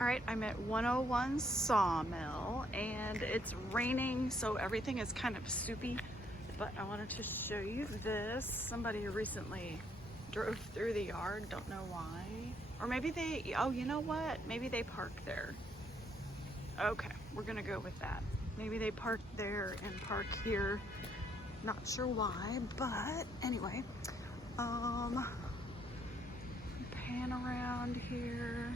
All right, I'm at 101 Sawmill and it's raining, so everything is kind of soupy, but I wanted to show you this. Somebody recently drove through the yard, don't know why. Or maybe they, oh, you know what? Maybe they parked there. Okay, we're gonna go with that. Maybe they parked there and park here. Not sure why, but anyway. Pan around here.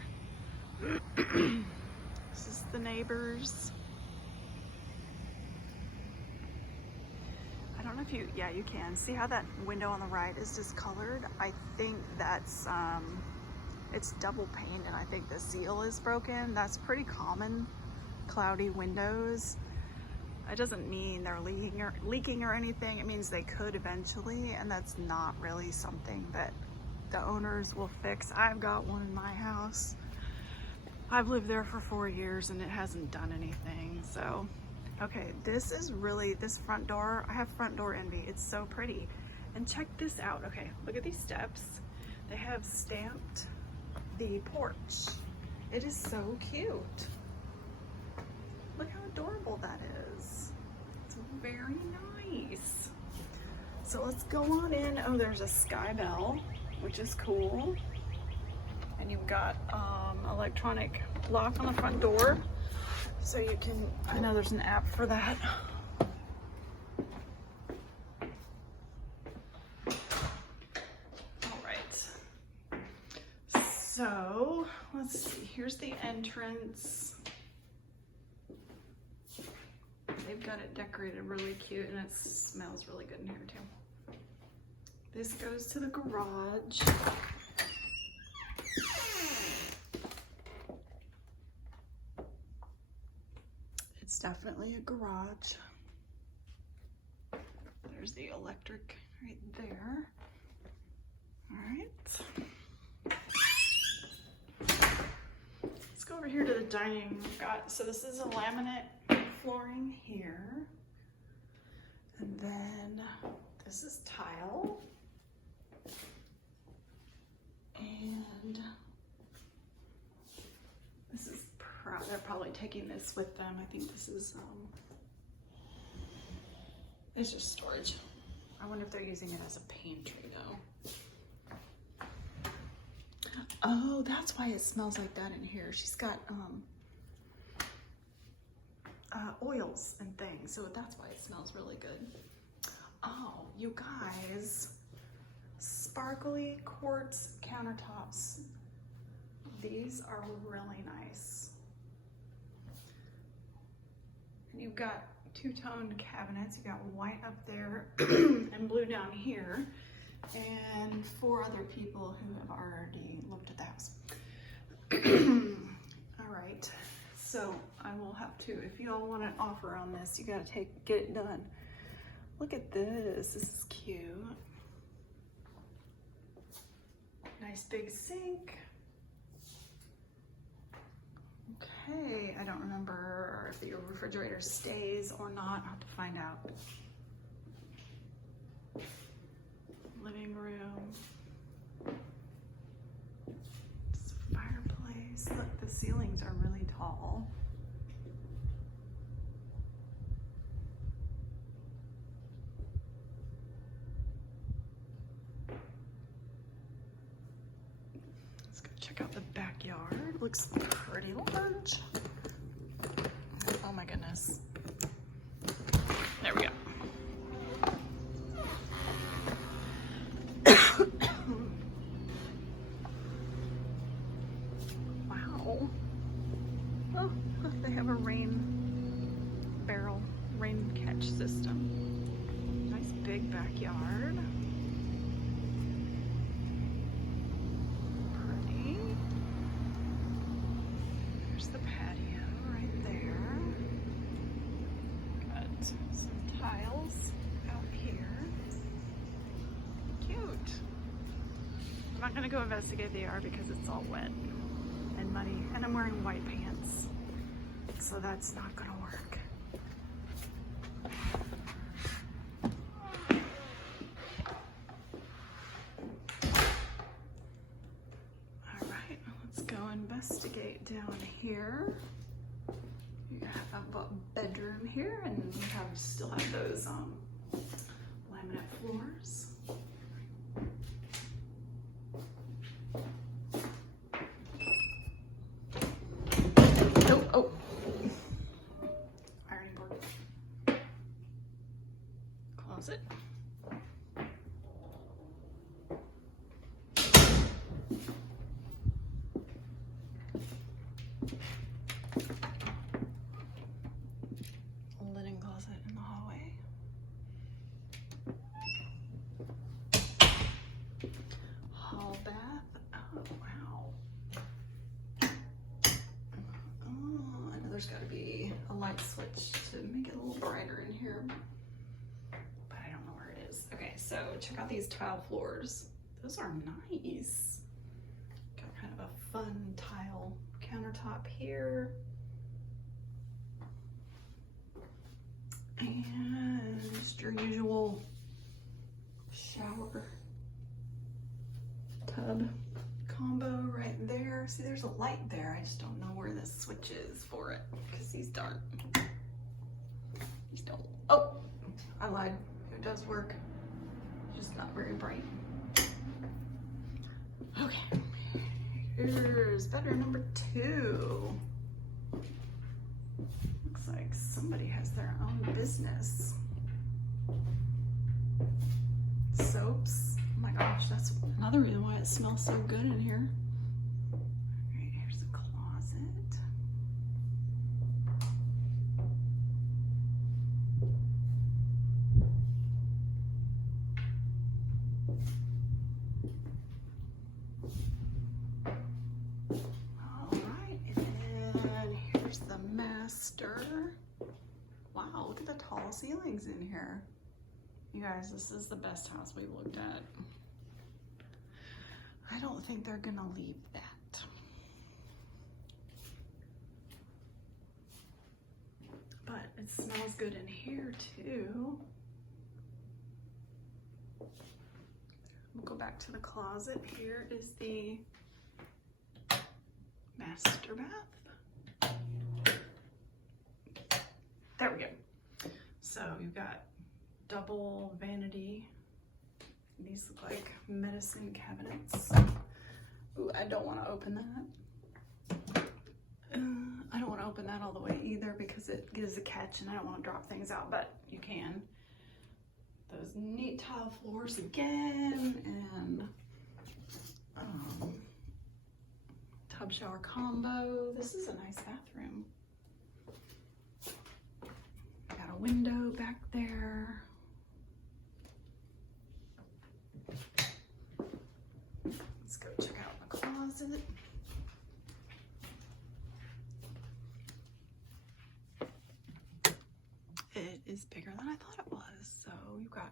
This is the neighbors. I don't know if you, yeah, you can. See how that window on the right is discolored? I think that's, it's double painted. I think the seal is broken. That's pretty common, cloudy windows. It doesn't mean they're leaking or anything. It means they could eventually, and that's not really something that the owners will fix. I've got one in my house. I've lived there for 4 years and it hasn't done anything. So, okay, this is really, this front door, I have front door envy. It's so pretty. And check this out. Okay, look at these steps. They have stamped the porch. It is so cute. Look how adorable that is. It's very nice. So let's go on in. Oh, there's a sky bell, which is cool. And you've got electronic lock on the front door. So you can, I know there's an app for that. All right. So let's see, here's the entrance. They've got it decorated really cute and it smells really good in here too. This goes to the garage. It's definitely a garage. There's the electric right there. All right. Let's go over here to the dining. We've got, so this is a laminate flooring here. And then this is tile. And this is, they're probably taking this with them. I think this is, it's just storage. I wonder if they're using it as a pantry though. Oh, that's why it smells like that in here. She's got oils and things, so that's why it smells really good. Oh, you guys, sparkly quartz countertops. These are really nice. And you've got two-toned cabinets. You've got white up there and blue down here. And 4 other people who have already looked at the house. All right, so I will have to, if you all want an offer on this, you gotta get it done. Look at this, this is cute. Nice big sink. Okay, I don't remember if your refrigerator stays or not. I'll have to find out. Living room. It's a fireplace. Look, the ceilings are really tall. Let's go check out the backyard. Looks pretty large. Oh my goodness. There we go. Wow. Oh, they have a rain barrel, rain catch system. Nice big backyard. Pretty. There's the patio right there. Got some tiles out here. Cute. I'm not gonna go investigate the yard because it's all wet and muddy, and I'm wearing white pants, so that's not gonna work. All right, let's go investigate. investigate down here. You have a bedroom here, and you still have those laminate floors. Oh. Ironing board. Closet. Linen closet in the hallway. Hall bath. Oh, wow. Oh, I know there's got to be a light switch to make it a little brighter in here, but I don't know where it is. Okay, so check out these tile floors. Those are nice. Got kind of a fun tile countertop here. And just your usual shower tub combo right there. See, there's a light there. I just don't know where the switch is for it because these don't. Oh, I lied. It does work. Just not very bright. Okay. Here's bedroom number 2. Looks like somebody has their own business. Soaps. Oh my gosh, that's another reason why it smells so good in here. Alright, here's the closet. Alright, and then here's the master. Wow, look at the tall ceilings in here. You guys, this is the best house we've looked at. I don't think they're gonna leave that. But it smells good in here too. We'll go back to the closet. Here is the master bath. There we go. So you've got double vanity. These look like medicine cabinets. Ooh, I don't want to open that. I don't want to open that all the way either because it gives a catch and I don't want to drop things out, but you can. Those neat tile floors again, and tub shower combo. This is a nice bathroom. Got a window back there. Let's go check out the closet. It is bigger than I thought it was. So you've got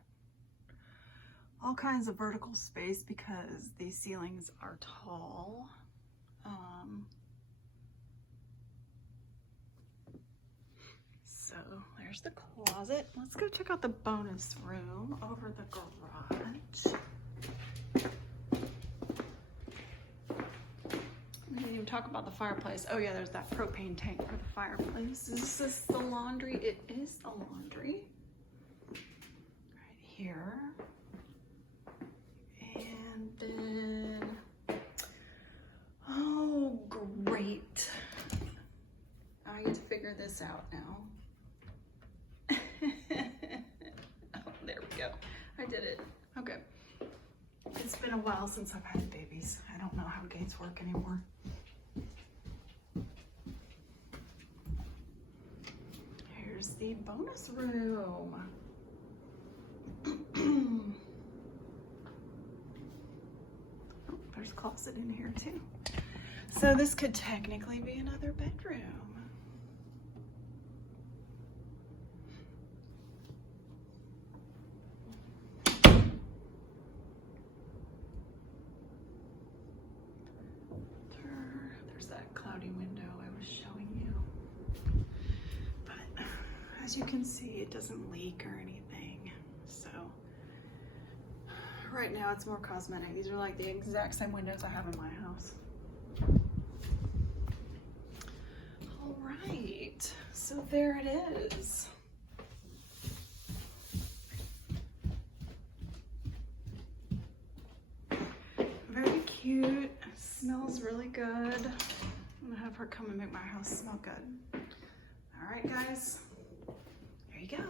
all kinds of vertical space because these ceilings are tall. So there's the closet. Let's go check out the bonus room over the garage. We didn't even talk about the fireplace. Oh yeah, there's that propane tank for the fireplace. Is this the laundry? It is the laundry. Right here. And then, oh great. I get to figure this out now. Oh, there we go. I did it. Okay. It's been a while since I've had babies. I don't know how gates work anymore. Here's the bonus room. Oh, there's a closet in here too. So this could technically be another bedroom. Cloudy window I was showing you, but as you can see, it doesn't leak or anything. So right now it's more cosmetic. These are like the exact same windows I have in my house. So there it is. Very cute. Smells really good. I'm gonna have her come and make my house smell good. All right, guys, there you go.